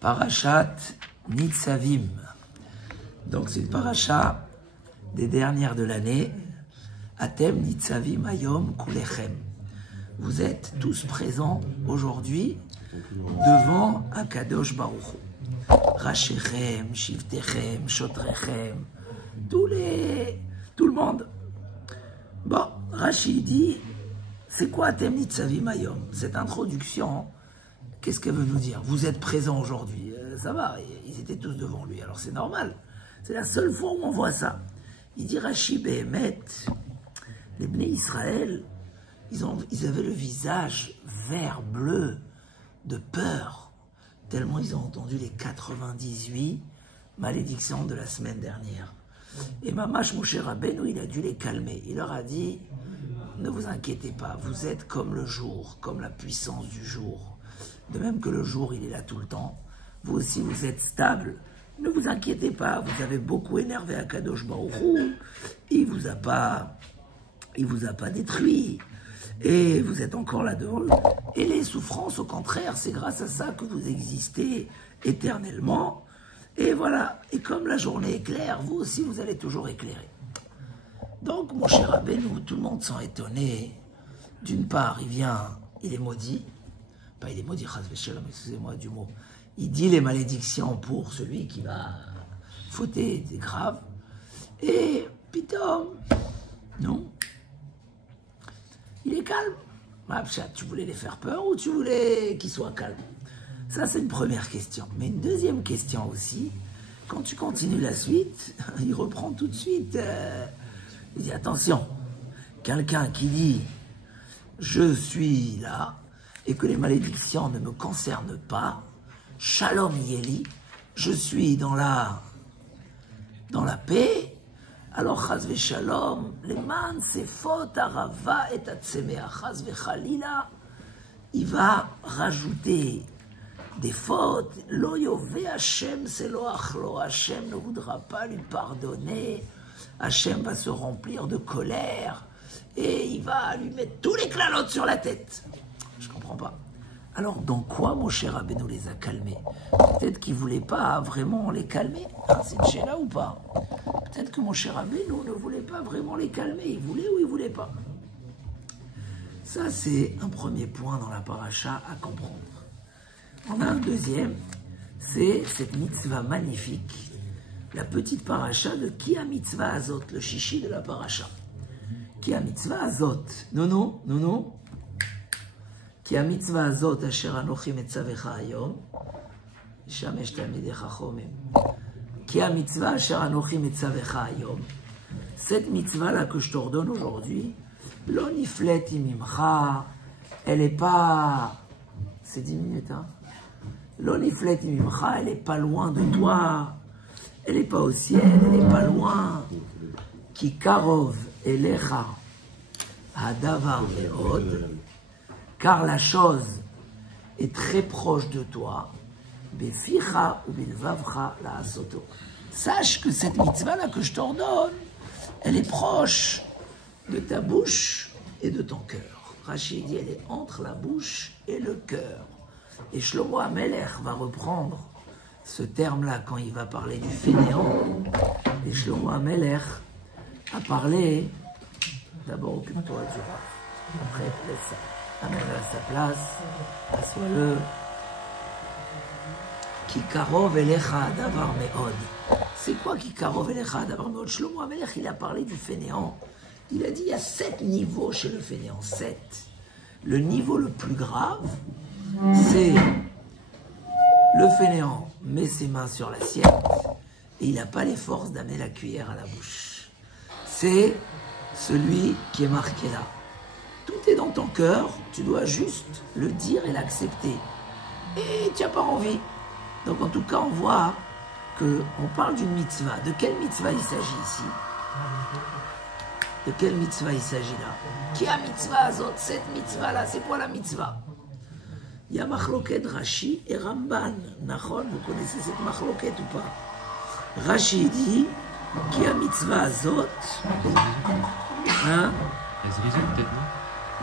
Parashat Nitzavim. Donc c'est une paracha des dernières de l'année. Atem Nitzavim Ayom Kulechem. Vous êtes tous présents aujourd'hui devant Akadosh Baruch Hu. Rachechem, Shivtechem, Shotrechem, tout le monde. Bon, Rashi dit, c'est quoi Atem Nitzavim Ayom? Cette introduction, qu'est-ce qu'elle veut nous dire? Vous êtes présents aujourd'hui, ça va, ils étaient tous devant lui, alors c'est normal. C'est la seule fois où on voit ça. Il dit Rashi Behemet, les Bnei Israël, ils avaient le visage vert bleu de peur, tellement ils ont entendu les 98 malédictions de la semaine dernière. Et Mamash Moshe Rabbeinu, il a dû les calmer. Il leur a dit, ne vous inquiétez pas, vous êtes comme le jour, comme la puissance du jour. De même que le jour, il est là tout le temps. Vous aussi, vous êtes stable. Ne vous inquiétez pas, vous avez beaucoup énervé Akadosh Baruch Hu. Il vous a pas détruit. Et vous êtes encore là devant lui. Et les souffrances, au contraire, c'est grâce à ça que vous existez éternellement. Et voilà. Et comme la journée est claire, vous aussi, vous allez toujours éclairer. Donc, mon cher Rabbeinu, tout le monde s'en étonné. D'une part, il est maudit. Pas il est maudit, chas v'shalom, excusez-moi du mot. Il dit les malédictions pour celui qui va fauter, c'est grave. Et pitom, non. Il est calme. Tu voulais les faire peur ou tu voulais qu'ils soient calmes? Ça, c'est une première question. Mais une deuxième question aussi, quand tu continues la suite, il reprend tout de suite. Il dit attention, quelqu'un qui dit je suis là et que les malédictions ne me concernent pas, Shalom Yeli, je suis dans la paix. Alors, chas v'shalom, leman sefot arava et atsemea, chas v'chalila, il va rajouter des fautes. Lo yové Hashem, c'est lo achlo. Hashem ne voudra pas lui pardonner. Hashem va se remplir de colère et il va lui mettre tous les clalotes sur la tête. Je comprends pas. Alors, dans quoi Moshe Rabbeinu les a calmés? Peut-être qu'il ne voulait pas vraiment les calmer. C'est une chéla ou pas? Peut-être que Moshe Rabbeinu ne voulait pas vraiment les calmer. Il voulait ou il ne voulait pas? Ça, c'est un premier point dans la paracha à comprendre. On a un deuxième, c'est cette mitzvah magnifique, la petite paracha de Ki ha-mitzvah azot, le chichi de la paracha. Ki ha-mitzvah azot. Non. Ki ha-mitzvah azot asher anochi metzavecha hayom, shamesh talmidecha chomem. Ki ha-mitzvah asher anochi metzavecha hayom. Cette mitzvah-là que je t'ordonne aujourd'hui, lo niflet imimcha, elle n'est pas... C'est 10 minutes, hein? Lo niflet imimcha, elle n'est pas loin de toi. Elle n'est pas au ciel, elle n'est pas loin. Ki karov elecha hadavar meod, car la chose est très proche de toi. Beficha ou bilvavcha la asoto. Sache que cette mitzvah-là que je t'ordonne, elle est proche de ta bouche et de ton cœur. Rashi dit, elle est entre la bouche et le cœur. Et Shlomo HaMelech va reprendre ce terme-là quand il va parler du fainéant. Et Shlomo HaMelech a parlé, d'abord occupe-toi du raf, après laisse ça. Amène-le à sa place, assois-le. Ki karov elecha davar meod. C'est quoi ki karov elecha davar meod? Shlomo HaMelech, il a parlé du fainéant. Il a dit il y a 7 niveaux chez le fainéant. 7. Le niveau le plus grave, c'est le fainéant met ses mains sur l'assiette et il n'a pas les forces d'amener la cuillère à la bouche. C'est celui qui est marqué là. Tout est dans ton cœur, tu dois juste le dire et l'accepter. Et tu n'as pas envie. Donc en tout cas, on voit qu'on parle d'une mitzvah. De quelle mitzvah il s'agit ici? De quelle mitzvah il s'agit là? Qui a mitzvah azot? Cette mitzvah là, c'est quoi la mitzvah? Il y a machloket Rashi et Ramban. Nachon, vous connaissez cette machloket ou pas? Rashi dit qui a mitzvah azot. Hein?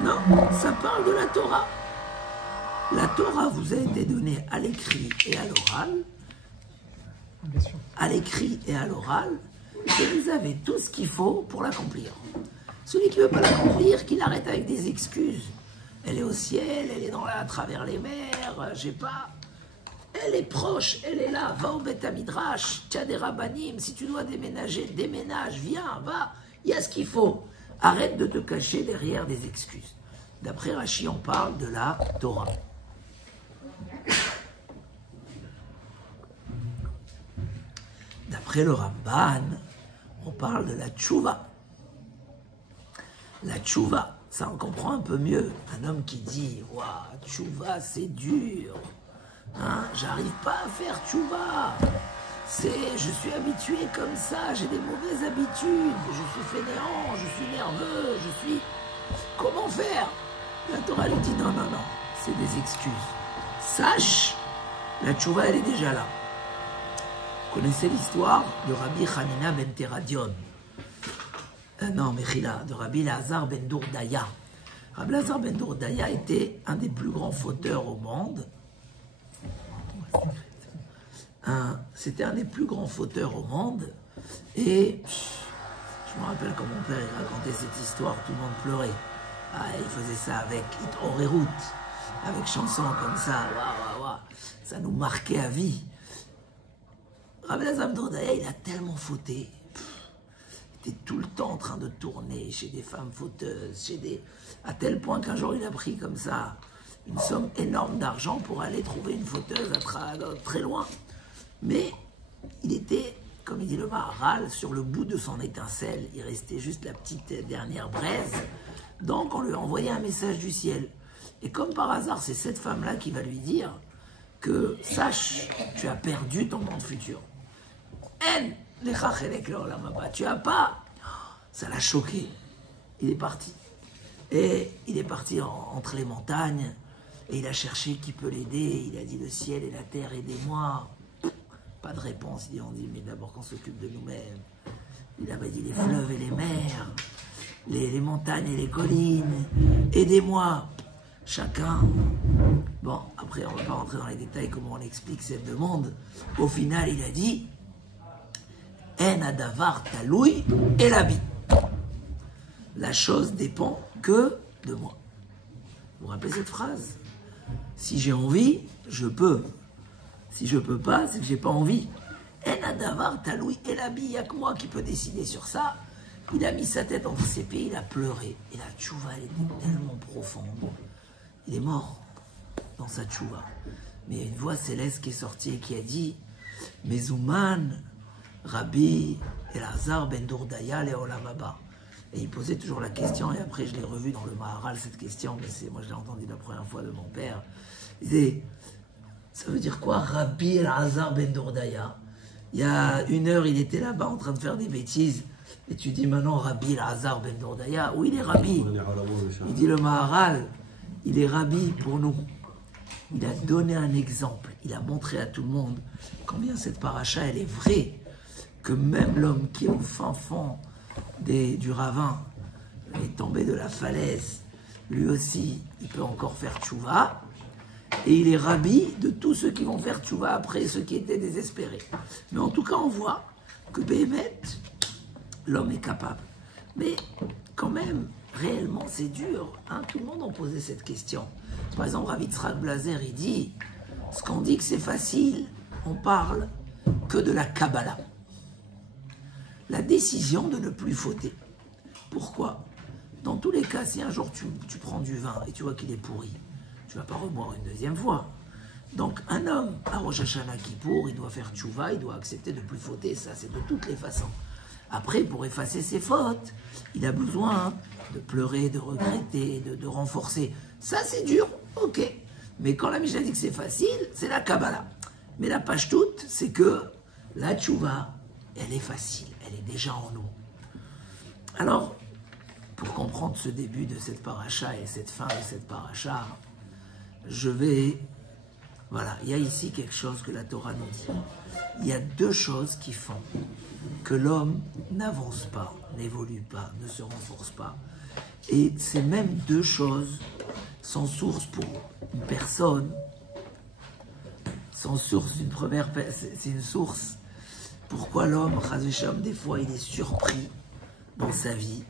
Non, ça parle de la Torah. La Torah vous a été donnée à l'écrit et à l'oral. À l'écrit et à l'oral. Et vous avez tout ce qu'il faut pour l'accomplir. Celui qui ne veut pas l'accomplir, qu'il arrête avec des excuses. Elle est au ciel, elle est à travers les mers, je sais pas. Elle est proche, elle est là. Va au Beth Midrash, tu as des rabbanim. Si tu dois déménager, déménage, viens, va. Il y a ce qu'il faut. Arrête de te cacher derrière des excuses. D'après Rashi, on parle de la Torah. D'après le Ramban, on parle de la tchouva. La tchouva, ça on comprend un peu mieux. Un homme qui dit « Waouh, tchouva, c'est dur. Hein, j'arrive pas à faire tchouva. Je suis habitué comme ça, j'ai des mauvaises habitudes. Je suis fainéant, je suis nerveux, je suis... Comment faire ?» La Torah lui dit « Non, non, non, c'est des excuses. Sache, la tchouva, elle est déjà là. » Vous connaissez l'histoire de Rabbi Hanina ben Teradion. Non, Mechila, de Rabbi Lazar ben Dourdaya. Rabbi Lazar ben Dourdaya était un des plus grands fauteurs au monde. C'était un des plus grands fauteurs au monde. Et je me rappelle quand mon père il racontait cette histoire, tout le monde pleurait. Il faisait ça avec It Orerut, avec chansons comme ça. Waouh, waouh, waouh. Ça nous marquait à vie. Rabbi Lazar ben Dourdaya, il a tellement fauté. Il était tout le temps en train de tourner chez des femmes fauteuses, à tel point qu'un jour il a pris comme ça une somme énorme d'argent pour aller trouver une fauteuse très loin. Mais il était, comme il dit le Maharal, sur le bout de son étincelle. Il restait juste la petite dernière braise. Donc on lui a envoyé un message du ciel. Et comme par hasard, c'est cette femme-là qui va lui dire que sache, tu as perdu ton monde futur. Tu as pas. Ça l'a choqué. Il est parti. Et il est parti entre les montagnes. Et il a cherché qui peut l'aider. Il a dit le ciel et la terre, aidez-moi. Pas de réponse. On dit mais d'abord qu'on s'occupe de nous-mêmes. Il avait dit les fleuves et les mers, les montagnes et les collines. Aidez-moi. Chacun. Bon, après on ne va pas rentrer dans les détails comment on explique cette demande. Au final, il a dit En adavar taloui et l'habit. La chose dépend que de moi. Vous vous rappelez cette phrase? Si j'ai envie, je peux. Si je peux pas, c'est que j'ai pas envie. En adavar taloui et l'habit. Il n'y a que moi qui peux décider sur ça. Il a mis sa tête entre ses pieds, il a pleuré. Et la tchouva, elle était tellement profonde. Il est mort dans sa tchouva. Mais il y a une voix céleste qui est sortie et qui a dit Mezouman, Rabbi Elazar ben Dourdaya le Olam Haba. Et il posait toujours la question, et après je l'ai revu dans le Maharal cette question, mais moi je l'ai entendu la première fois de mon père. Il disait ça veut dire quoi Rabbi Elazar ben Dourdaya? Il y a 1 heure, il était là-bas en train de faire des bêtises. Et tu dis maintenant Rabbi Elazar ben Dourdaya. Où il est Rabbi? Il dit le Maharal, il est Rabbi pour nous. Il a donné un exemple. Il a montré à tout le monde combien cette paracha, elle est vraie. Que même l'homme qui est au fin fond du ravin est tombé de la falaise, lui aussi, il peut encore faire tchouva. Et il est Rabbi de tous ceux qui vont faire tchouva après, ceux qui étaient désespérés. Mais en tout cas, on voit que Béhémet, l'homme est capable. Mais quand même, réellement, c'est dur. Hein? Tout le monde en posait cette question. Par exemple, Rav Yitzhak Blazer, il dit, ce qu'on dit que c'est facile, on parle que de la Kabbalah. La décision de ne plus fauter. Pourquoi? Dans tous les cas, si un jour tu prends du vin et tu vois qu'il est pourri, tu ne vas pas reboire une deuxième fois. Donc un homme à Rosh Hashanah Kippour, il doit faire tchouva, il doit accepter de ne plus fauter, ça c'est de toutes les façons. Après, pour effacer ses fautes, il a besoin de pleurer, de regretter, de renforcer. Ça c'est dur, ok. Mais quand la Mishnah dit que c'est facile, c'est la Kabbalah. Mais la page toute, c'est que la tchouva, elle est facile, elle est déjà en nous. Alors, pour comprendre ce début de cette paracha et cette fin de cette paracha, voilà, il y a ici quelque chose que la Torah nous dit. Il y a 2 choses qui font que l'homme n'avance pas, n'évolue pas, ne se renforce pas. Et ces mêmes 2 choses sans source pour une personne, sans source d'une première personne, c'est une source. Pourquoi l'homme, des fois, il est surpris dans sa vie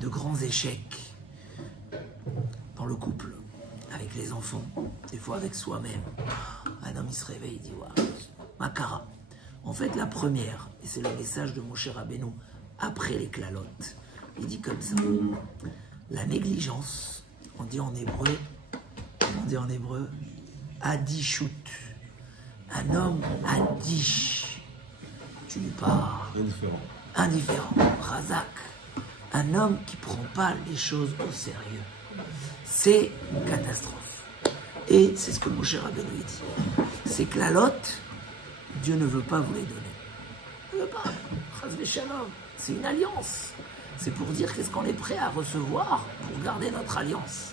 de grands échecs dans le couple, avec les enfants, des fois avec soi-même. Un homme, il se réveille, il dit, waouh, Makara. En fait, la première, et c'est le message de Moshe Rabbeinu, après les klalotes, il dit comme ça, la négligence, on dit en hébreu, adishut. Un homme adish, tu lui parles, indifférent, razak. Un homme qui ne prend pas les choses au sérieux, c'est une catastrophe. Et c'est ce que Moshe Rabbeinu dit. Ces klalotes, Dieu ne veut pas vous les donner. Il ne veut pas. Chas v'shalom. C'est une alliance. C'est pour dire qu'est-ce qu'on est prêt à recevoir pour garder notre alliance.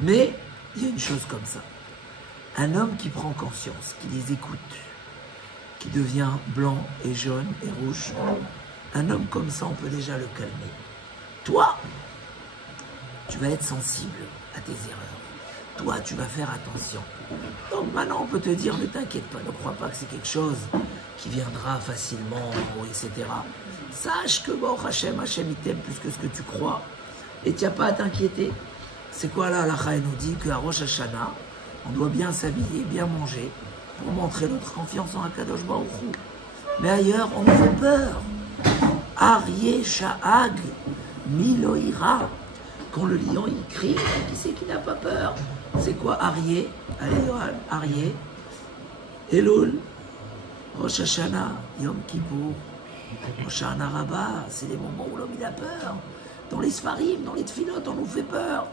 Mais il y a une chose comme ça. Un homme qui prend conscience, qui les écoute, qui devient blanc et jaune et rouge, un homme comme ça, on peut déjà le calmer. Toi, tu vas être sensible à tes erreurs. Toi, tu vas faire attention. Donc maintenant, on peut te dire, ne t'inquiète pas, ne crois pas que c'est quelque chose qui viendra facilement, etc. Sache que bon, Hachem il t'aime plus que ce que tu crois. Et tu n'as pas à t'inquiéter. C'est quoi là, la nous dit qu'à Rosh Hashanah, on doit bien s'habiller, bien manger, pour montrer notre confiance en Akadosh Baruch Hu. Mais ailleurs, on nous fait peur. Aryeh Sha'ag Miloïra. Quand le lion il crie, qui c'est qui n'a pas peur? C'est quoi Aryeh? Allez, Aryeh. Elul. Rosh Hashanah. Yom Kippour. Hoshana Rabbah. C'est les moments où l'homme il a peur. Dans les Sfarim, dans les Tfilotes, on nous fait peur.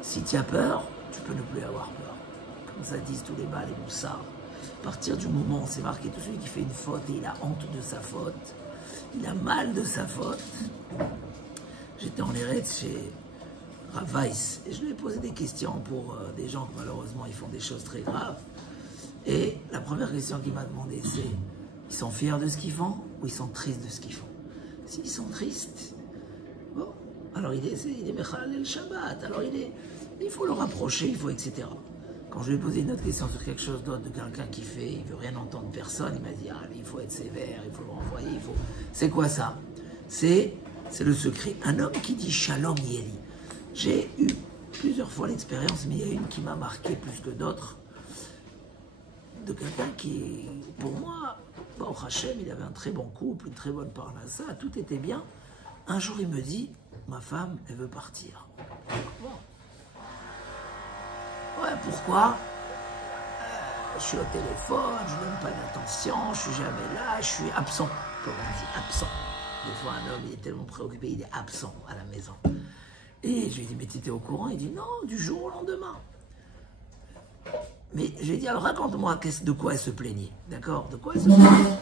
Si tu as peur, tu peux ne plus avoir peur. Comme ça disent tous les bas, les moussards. À partir du moment, c'est marqué, tout celui qui fait une faute et il a honte de sa faute, il a mal de sa faute. J'étais en Eretz chez Rav Weiss et je lui ai posé des questions pour des gens que malheureusement ils font des choses très graves. Et la première question qu'il m'a demandé, c'est ils sont fiers de ce qu'ils font ou ils sont tristes de ce qu'ils font? S'ils sont tristes, bon, alors il est Mechal el Shabbat, alors il faut le rapprocher, il faut etc. Quand je lui ai posé une autre question sur quelque chose d'autre, de quelqu'un qui fait, il ne veut rien entendre de personne, il m'a dit, ah, il faut être sévère, il faut le renvoyer, il faut... C'est quoi ça? C'est le secret. Un homme qui dit Shalom Yeli. J'ai eu plusieurs fois l'expérience, mais il y a une qui m'a marqué plus que d'autres, de quelqu'un qui, pour moi, bon, Hachem, il avait un très bon couple, une très bonne parnassa, tout était bien. Un jour, il me dit, ma femme, elle veut partir. Bon. Ouais, pourquoi? Je suis au téléphone, je ne donne pas d'attention, je suis jamais là, je suis absent. Comme on dit, absent. Des fois, un homme, il est tellement préoccupé, il est absent à la maison. Et je lui ai dit, mais tu étais au courant? Il dit, non, du jour au lendemain. Mais je lui ai dit, alors raconte-moi de quoi elle se plaignait. D'accord? De quoi elle se plaignait?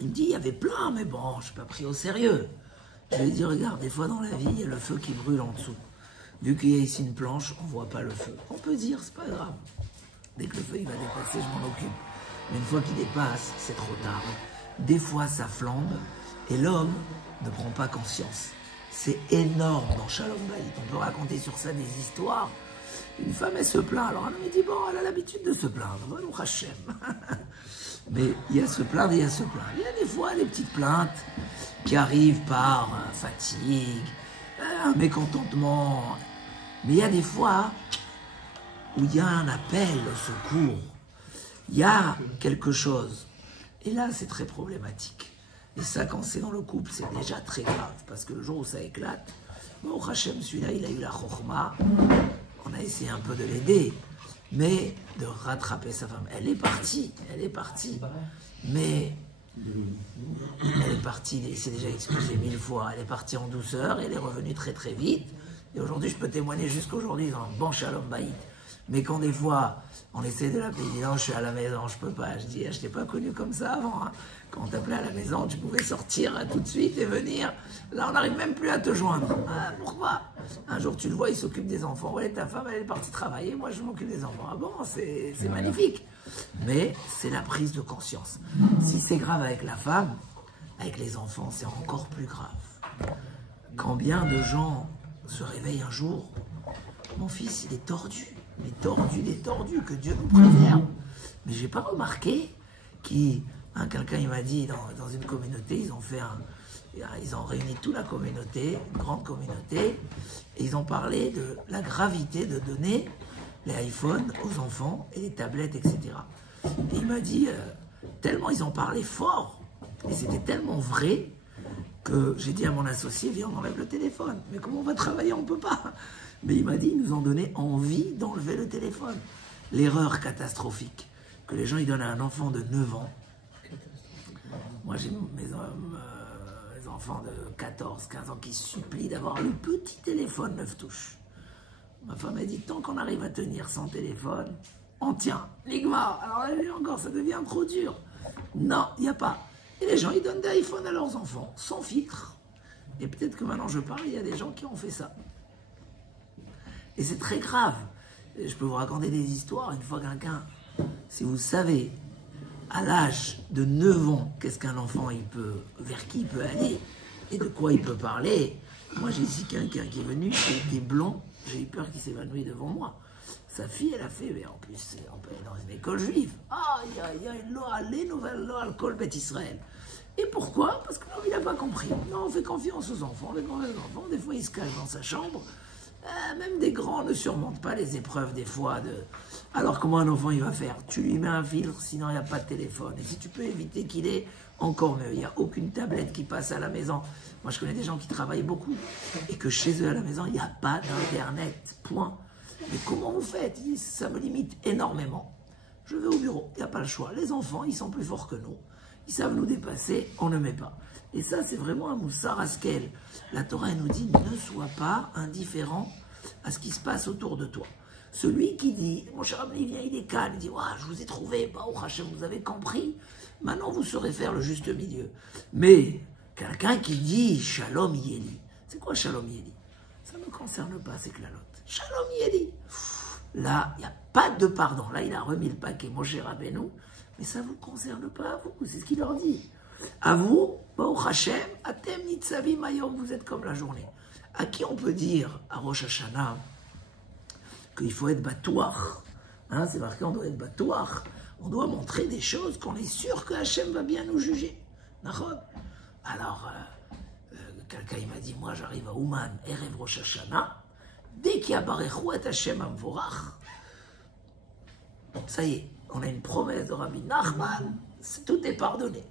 Il me dit, il y avait plein, mais bon, je ne suis pas pris au sérieux. Je lui ai dit, regarde, des fois dans la vie, il y a le feu qui brûle en dessous. Vu qu'il y a ici une planche, on ne voit pas le feu. On peut dire, c'est pas grave. Dès que le feu il va dépasser, je m'en occupe. Mais une fois qu'il dépasse, c'est trop tard. Des fois, ça flambe et l'homme ne prend pas conscience. C'est énorme dans Shalom Bayit. On peut raconter sur ça des histoires. Une femme, elle se plaint. Alors un homme, il dit, bon, elle a l'habitude de se plaindre. Voilà, Hachem. Mais il y a se plaindre et il y a se plaindre. Il y a des fois des petites plaintes qui arrivent par fatigue, un mécontentement. Mais il y a des fois où il y a un appel au secours. Il y a quelque chose. Et là, c'est très problématique. Et ça, quand c'est dans le couple, c'est déjà très grave. Parce que le jour où ça éclate, bon, Hachem, celui-là, il a eu la chokhma. On a essayé un peu de l'aider. Mais de rattraper sa femme. Elle est partie. Mais elle est partie, il s'est déjà excusé 1000 fois. Elle est partie en douceur et elle est revenue très très vite. Et aujourd'hui, je peux témoigner jusqu'aujourd'hui dans un bon Shalom Bayit. Mais quand des fois, on essaie de l'appeler, il dit non, je suis à la maison, je peux pas. Je dis, je t'ai pas connu comme ça avant. Hein. Quand on t'appelait à la maison, tu pouvais sortir tout de suite et venir. Là, on n'arrive même plus à te joindre. Ah, pourquoi? Un jour, tu le vois, il s'occupe des enfants. Ouais, ta femme, elle est partie travailler, moi, je m'occupe des enfants. Ah bon, c'est magnifique. Mais c'est la prise de conscience. Si c'est grave avec la femme, avec les enfants, c'est encore plus grave. Combien de gens se réveillent un jour mon fils, il est tordu. Il est tordu, que Dieu nous préserve. Mais j'ai pas remarqué quelqu'un il m'a dit dans une communauté, ils ont réuni toute la communauté, une grande communauté, et ils ont parlé de la gravité de donner les iPhones aux enfants et les tablettes, etc. Et il m'a dit, tellement ils ont parlé fort, et c'était tellement vrai, que j'ai dit à mon associé, viens, on enlève le téléphone. Mais comment on va travailler, on ne peut pas. Mais il m'a dit, ils nous ont donné envie d'enlever le téléphone. L'erreur catastrophique que les gens ils donnent à un enfant de 9 ans. Moi, j'ai mes enfants de 14, 15 ans qui supplient d'avoir le petit téléphone 9 touches. Ma femme a dit, tant qu'on arrive à tenir sans téléphone, on tient. Ligma, alors là, encore, ça devient trop dur. Non, il n'y a pas. Et les gens, ils donnent des iPhones à leurs enfants, sans filtre. Et peut-être que maintenant je parle, il y a des gens qui ont fait ça. Et c'est très grave. Et je peux vous raconter des histoires. Une fois si vous savez, à l'âge de 9 ans, qu'est-ce qu'un enfant, vers qui il peut aller, et de quoi il peut parler. Moi, j'ai ici quelqu'un qui est venu, qui était blond, j'ai eu peur qu'il s'évanouisse devant moi. Sa fille, elle a fait, mais en plus, on peut aller dans une école juive. Ah, il y a une loi, les nouvelles lois, Kol Bet Israël. Et pourquoi? Parce que il n'a pas compris. Non, on fait confiance aux enfants. Des fois, ils se cachent dans sa chambre. Même des grands ne surmontent pas les épreuves, des fois. Alors, comment un enfant, il va faire? Tu lui mets un filtre, sinon il n'y a pas de téléphone. Et si tu peux éviter qu'il ait, encore mieux. Il n'y a aucune tablette qui passe à la maison. Moi, je connais des gens qui travaillent beaucoup. Et que chez eux, à la maison, il n'y a pas d'Internet. Point. Mais comment vous faites? Ça me limite énormément. Je vais au bureau, il n'y a pas le choix. Les enfants, ils sont plus forts que nous. Ils savent nous dépasser, on ne met pas. Et ça, c'est vraiment un moussar askel. La Torah elle nous dit, ne sois pas indifférent à ce qui se passe autour de toi. Celui qui dit, mon cher ami, il vient, il est calme, il dit, je vous ai trouvé, oh Hachem, vous avez compris, maintenant vous saurez faire le juste milieu. Mais quelqu'un qui dit, Shalom Yeli, c'est quoi Shalom Yeli? Ça ne me concerne pas, c'est Klalot. Shalom Yeli. Là, il n'y a pas de pardon. Là, il a remis le paquet, Moshe Rabbeinu, mais ça ne vous concerne pas à vous, c'est ce qu'il leur dit. À vous, Baruch Hashem, Atem Nitzavim Ayom, vous êtes comme la journée. À qui on peut dire, à Rosh Hashanah, qu'il faut être batouach. C'est marqué, on doit être batouach. On doit montrer des choses qu'on est sûr que Hashem va bien nous juger. Alors, quelqu'un il m'a dit, moi j'arrive à Ouman, Erev Rosh Hashanah, dès qu'il y a Barechou et Hashem Amvorach, ça y est, on a une promesse de Rabbi Nachman, tout est pardonné.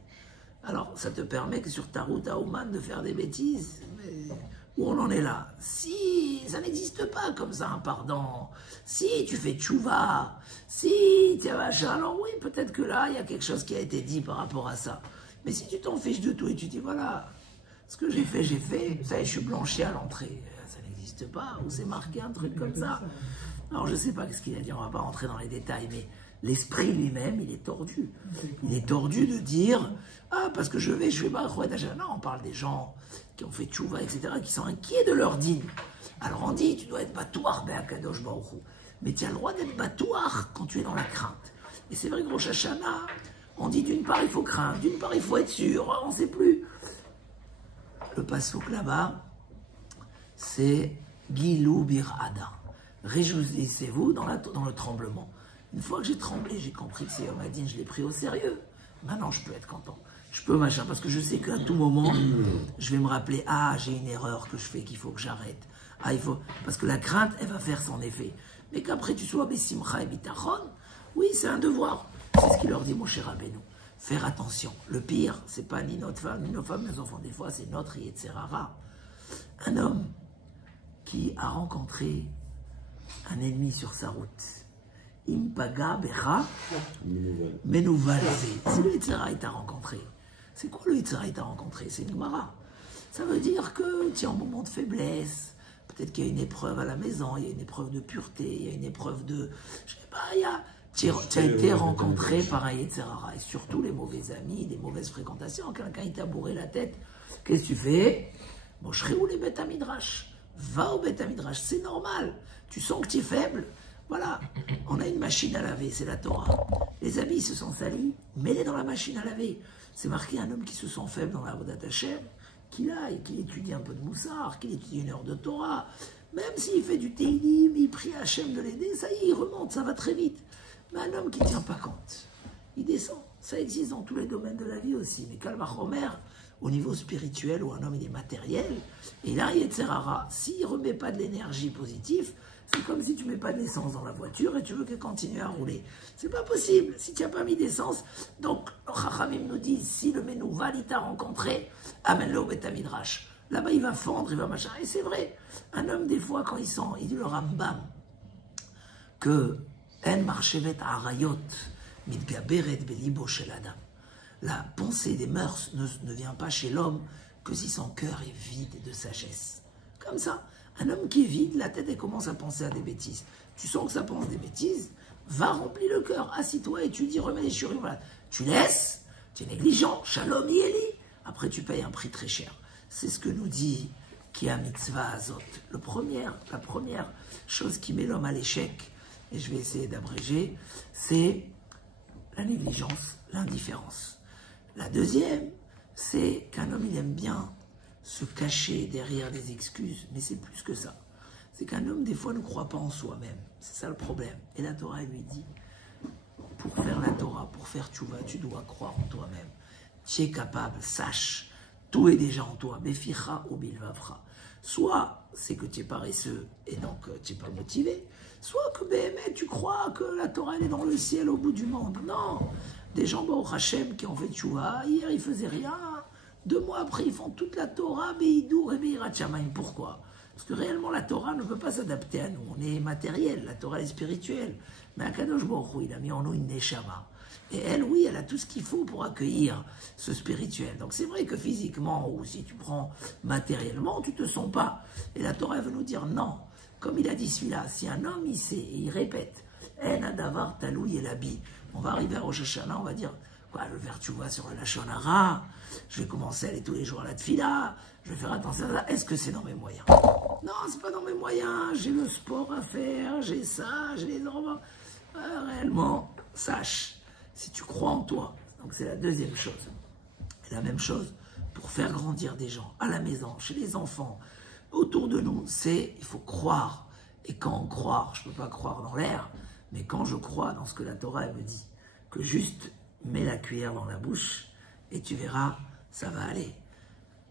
Alors, ça te permet que sur ta route à Ouman de faire des bêtises, mais où on en est là? Si ça n'existe pas comme ça un pardon, si tu fais tchouva, si tu as machin, alors oui, peut-être que là, il y a quelque chose qui a été dit par rapport à ça. Mais si tu t'en fiches de tout et tu dis, voilà, ce que j'ai fait, ça y est, je suis blanchi à l'entrée. Ça n'existe pas, ou c'est marqué un truc comme ça. Alors, je ne sais pas ce qu'il a dit, on ne va pas rentrer dans les détails, mais l'esprit lui-même, il est tordu. Il est tordu de dire, parce que je vais pas à non, on parle des gens qui ont fait tchouva, etc., qui sont inquiets de leur dîme. Alors on dit, tu dois être batouar, Be'akadosh Baruch Hu. Mais tu as le droit d'être batouar quand tu es dans la crainte. Et c'est vrai que Rosh Hashanah, on dit d'une part il faut craindre, d'une part il faut être sûr, on ne sait plus. Le passouk là-bas, c'est Gilou Bir Ada. Réjouissez-vous dans le tremblement. Une fois que j'ai tremblé, j'ai compris que c'est Yom Hadin, je l'ai pris au sérieux. Maintenant, je peux être content. Je peux machin, parce que je sais qu'à tout moment, je vais me rappeler, j'ai une erreur que je fais, qu'il faut que j'arrête. Parce que la crainte, elle va faire son effet. Mais qu'après tu sois Bessimcha et Bitachon, oui, c'est un devoir. C'est ce qu'il leur dit, mon cher Rabbeinu. Faire attention. Le pire, c'est pas ni notre femme, ni nos femmes, nos enfants. Des fois, c'est notre Yetzerara. Un homme qui a rencontré un ennemi sur sa route. Impaga Becha Menouvalze. C'est le Yetzera il t'a rencontré. C'est quoi le Yetzera il t'a rencontré? C'est une Gemara. Ça veut dire que tu es en moment de faiblesse. Peut-être qu'il y a une épreuve à la maison, il y a une épreuve de pureté, il y a une épreuve de... Je sais pas, tu as été rencontré par un Yetzera. Et surtout les mauvais amis, les mauvaises fréquentations. Quelqu'un il t'a bourré la tête. Qu'est-ce que tu fais? Bon, je serai où les bêtes à Midrash? Va au bêtes à Midrash, c'est normal. Tu sens que tu es faible. Voilà, on a une machine à laver, c'est la Torah. Les habits se sont salis, mets-les dans la machine à laver. C'est marqué un homme qui se sent faible dans la Avodat Hashem, qu'il aille, qu'il étudie un peu de Moussar, qu'il étudie une heure de Torah, Même s'il fait du Teilim, il prie à Hachem de l'aider, ça y est, il remonte, ça va très vite. Mais un homme qui ne tient pas compte, il descend. Ça existe dans tous les domaines de la vie aussi. Mais Kalvachomer, au niveau spirituel, où un homme il est matériel, et là, Yetzerara, s'il ne remet pas de l'énergie positive, c'est comme si tu ne mets pas d'essence dans la voiture et tu veux qu'elle continue à rouler. C'est pas possible, si tu n'as pas mis d'essence. Donc, Chachamim nous dit, si le Menouval, il t'a rencontré, amène-le au Beth Midrash. Là-bas, il va fondre, il va machin. Et c'est vrai, un homme, des fois, quand il sent, il dit le Rambam, que En Marchevet Arayot, Mitgaberet Belibo Shel Adam. La pensée des mœurs ne vient pas chez l'homme que si son cœur est vide de sagesse. Comme ça, un homme qui est vide, la tête, elle commence à penser à des bêtises. Tu sens que ça pense des bêtises, va remplir le cœur, assis-toi et tu dis, remets les churim, voilà. Tu laisses, tu es négligent, shalom yeli. Après, tu payes un prix très cher. C'est ce que nous dit Kia Mitzvah Azot. La première chose qui met l'homme à l'échec, et je vais essayer d'abréger, c'est la négligence, l'indifférence. La deuxième, c'est qu'un homme, il aime bien se cacher derrière des excuses, mais c'est plus que ça. C'est qu'un homme, des fois, ne croit pas en soi-même. C'est ça le problème. Et la Torah, elle lui dit, pour faire la Torah, pour faire tchouva, tu dois croire en toi-même. Tu es capable, sache, tout est déjà en toi. Beficha ou bilvavra. Soit c'est que tu es paresseux et donc tu n'es pas motivé, soit que tu crois que la Torah elle est dans le ciel au bout du monde. Non, des gens au Hachem qui ont fait tchouva, hier ils faisaient rien, 2 mois après ils font toute la Torah, Beidour et Beirat Shamayim. Pourquoi? Parce que réellement la Torah ne peut pas s'adapter à nous, on est matériel, la Torah est spirituelle. Mais Akadosh Baruch Hu, il a mis en nous une neshama. Et elle, oui, elle a tout ce qu'il faut pour accueillir ce spirituel. Donc c'est vrai que physiquement, ou si tu prends matériellement, tu ne te sens pas. Et la Torah veut nous dire non. Comme il a dit celui-là, si un homme il sait et il répète, En adavar taloui et l'habit, on va arriver à Rosh Hashanah, on va dire, quoi, je vais faire tchouva sur la Lashon Hara, je vais commencer à aller tous les jours à la Tfila, je vais faire attention à ça. Est-ce que c'est dans mes moyens? Non, c'est pas dans mes moyens. J'ai le sport à faire, j'ai ça, j'ai les enfants. Réellement, sache, si tu crois en toi, donc c'est la deuxième chose. Et la même chose pour faire grandir des gens à la maison, chez les enfants, autour de nous, c'est il faut croire. Et quand croire, je ne peux pas croire dans l'air, mais quand je crois dans ce que la Torah elle me dit, que juste mets la cuillère dans la bouche et tu verras, ça va aller.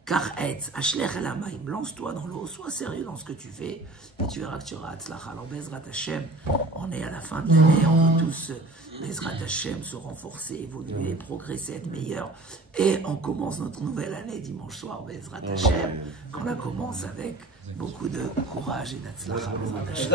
Car Ashlech el Hamayim, lance-toi dans l'eau, sois sérieux dans ce que tu fais, et tu verras que tu auras Hatzlacha. Alors Bezrat Hashem, on est à la fin de l'année, on peut tous, Bezrat Hashem, se renforcer, évoluer, progresser, être meilleur. Et on commence notre nouvelle année dimanche soir, Bezrat Hashem, qu'on la commence avec beaucoup de courage et d'Hatzlacha, Bezrat Hashem.